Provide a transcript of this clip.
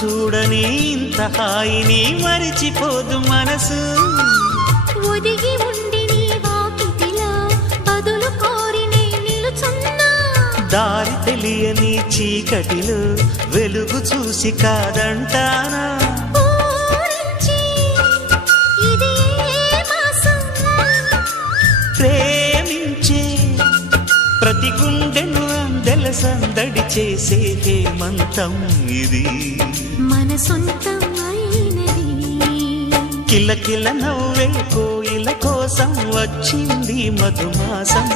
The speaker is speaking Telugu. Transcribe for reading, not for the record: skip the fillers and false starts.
చూడని ఇంత హాయిని మరిచిపోదు మనసు ఒదిగి ఉండి నీ వాకిటిలో బదులు కోరి నే నిలుచున్నా దారి తెలియని చీకటిలో వెలుగు చూసి కాదంటానా ప్రేమించే ప్రతి గుండెను అందెల సందడి చేసే హేమంతం ఇది మన సొంతం అయినది కిలకిల నవ్వే కోయిల కోసం వచ్చింది మధుమాసం